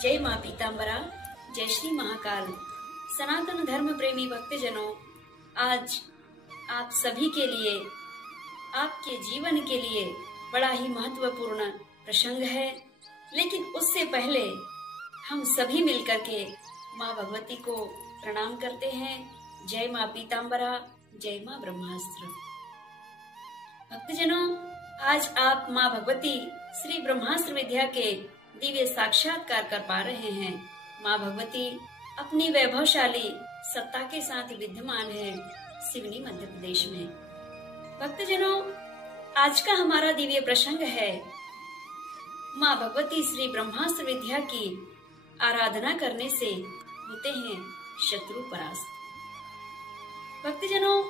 जय माँ पीताम्बरा, जय श्री महाकाल। सनातन धर्म प्रेमी भक्तजनों, आज आप सभी के लिए, आपके जीवन के लिए बड़ा ही महत्वपूर्ण प्रसंग है। लेकिन उससे पहले हम सभी मिलकर के माँ भगवती को प्रणाम करते हैं। जय माँ पीताम्बरा, जय माँ ब्रह्मास्त्र। भक्तजनों, आज आप माँ भगवती श्री ब्रह्मास्त्र विद्या के दिव्य साक्षात्कार कर पा रहे हैं। माँ भगवती अपनी वैभवशाली सत्ता के साथ विद्यमान है सिवनी मध्य प्रदेश में। भक्तजनों, आज का हमारा दिव्य प्रसंग है माँ भगवती श्री ब्रह्मास्त्र विद्या की आराधना करने से होते हैं शत्रु परास्त। भक्तजनों,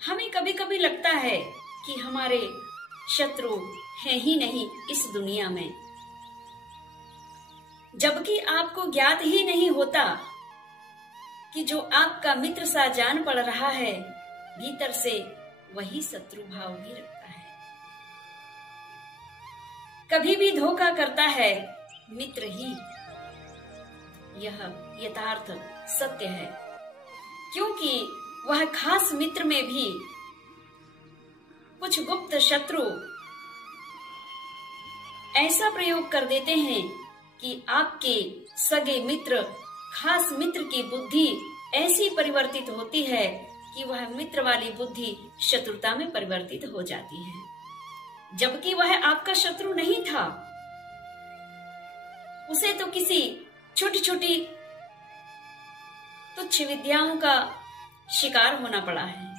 हमें कभी कभी लगता है कि हमारे शत्रु हैं ही नहीं इस दुनिया में, जबकि आपको ज्ञात ही नहीं होता कि जो आपका मित्र सा जान पड़ रहा है, भीतर से वही शत्रु भाव भी रखता है। कभी भी धोखा करता है मित्र ही, यह यथार्थ सत्य है। क्योंकि वह खास मित्र में भी कुछ गुप्त शत्रु ऐसा प्रयोग कर देते हैं कि आपके सगे मित्र, खास मित्र की बुद्धि ऐसी परिवर्तित होती है कि वह मित्र वाली बुद्धि शत्रुता में परिवर्तित हो जाती है, जबकि वह आपका शत्रु नहीं था। उसे तो किसी छोटी छोटी तुच्छ विद्याओं का शिकार होना पड़ा है।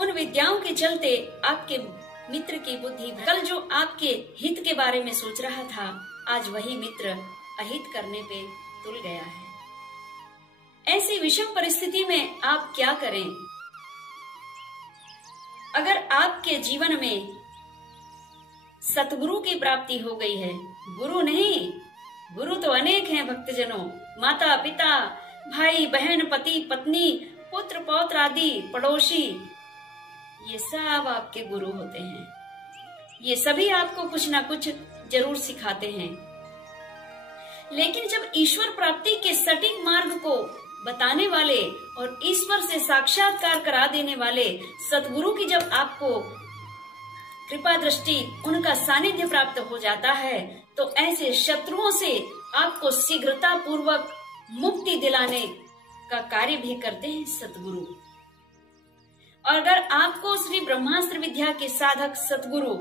उन विद्याओं के चलते आपके मित्र की बुद्धि, कल जो आपके हित के बारे में सोच रहा था, आज वही मित्र अहित करने पे तुल गया है। ऐसी विषम परिस्थिति में आप क्या करें? अगर आपके जीवन में सतगुरु की प्राप्ति हो गई है, गुरु नहीं, गुरु तो अनेक हैं भक्तजनों, माता पिता, भाई बहन, पति पत्नी, पुत्र पौत्र आदि पड़ोसी, ये सब आपके गुरु होते हैं। ये सभी आपको कुछ ना कुछ जरूर सिखाते हैं। लेकिन जब ईश्वर प्राप्ति के सटीक मार्ग को बताने वाले और ईश्वर से साक्षात्कार करा देने वाले सद्गुरु की जब आपको कृपा दृष्टि, उनका सानिध्य प्राप्त हो जाता है, तो ऐसे शत्रुओं से आपको शीघ्रता पूर्वक मुक्ति दिलाने का कार्य भी करते हैं सतगुरु। और अगर आपको श्री ब्रह्मास्त्र विद्या के साधक सतगुरु,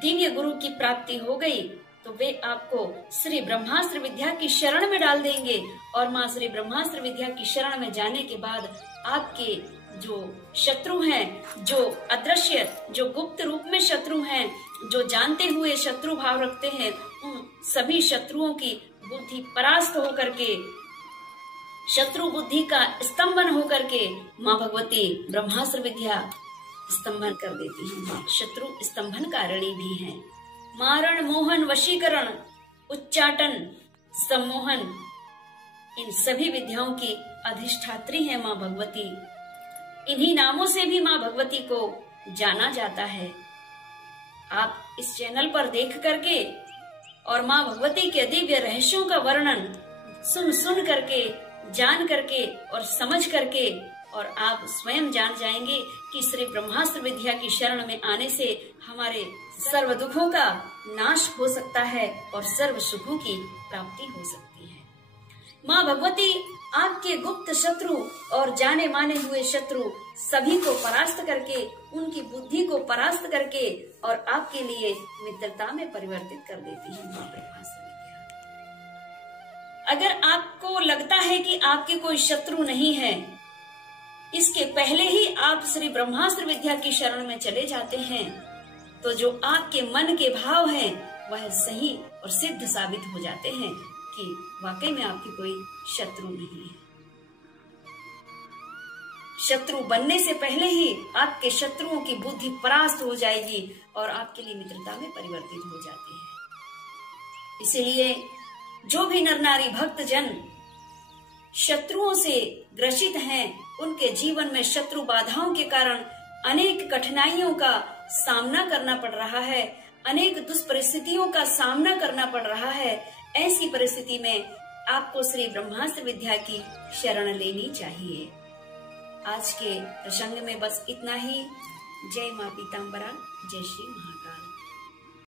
दिव्य गुरु की प्राप्ति हो गई, तो वे आपको श्री ब्रह्मास्त्र विद्या की शरण में डाल देंगे। और माँ श्री ब्रह्मास्त्र विद्या की शरण में जाने के बाद आपके जो शत्रु हैं, जो अदृश्य, जो गुप्त रूप में शत्रु हैं, जो जानते हुए शत्रु भाव रखते हैं, उन सभी शत्रुओं की बुद्धि परास्त होकर के, शत्रु बुद्धि का स्तंभन होकर के माँ भगवती ब्रह्मास्त्र विद्या स्तंभन कर देती हैं। शत्रु स्तंभन कारिणी भी हैं। मारण, मोहन, वशीकरण, उच्चाटन, सम्मोहन, इन सभी विद्याओं की अधिष्ठात्री है माँ भगवती। इन्हीं नामों से भी माँ भगवती को जाना जाता है। आप इस चैनल पर देख करके और माँ भगवती के दिव्य रहस्यों का वर्णन सुन करके, जान करके और समझ करके, और आप स्वयं जान जाएंगे कि श्री ब्रह्मास्त्र विद्या की शरण में आने से हमारे सर्व दुखों का नाश हो सकता है और सर्व सुखों की प्राप्ति हो सकती है। माँ भगवती आपके गुप्त शत्रु और जाने माने हुए शत्रु सभी को परास्त करके, उनकी बुद्धि को परास्त करके और आपके लिए मित्रता में परिवर्तित कर देती है माँ ब्रह्मास्त्र विद्या। अगर आपको लगता है कि आपके कोई शत्रु नहीं है, इसके पहले ही आप श्री ब्रह्मास्त्र विद्या की शरण में चले जाते हैं, तो जो आपके मन के भाव हैं वह सही और सिद्ध साबित हो जाते हैं कि वाकई में आपकी कोई शत्रु नहीं है। शत्रु बनने से पहले ही आपके शत्रुओं की बुद्धि परास्त हो जाएगी और आपके लिए मित्रता में परिवर्तित हो जाती है। इसीलिए जो भी नर नारी भक्त जन शत्रुओं से ग्रसित हैं, उनके जीवन में शत्रु बाधाओं के कारण अनेक कठिनाइयों का सामना करना पड़ रहा है, अनेक दुष्परिस्थितियों का सामना करना पड़ रहा है, ऐसी परिस्थिति में आपको श्री ब्रह्मास्त्र विद्या की शरण लेनी चाहिए। आज के प्रसंग में बस इतना ही। जय मां पीताम्बरा, जय श्री महाकाल।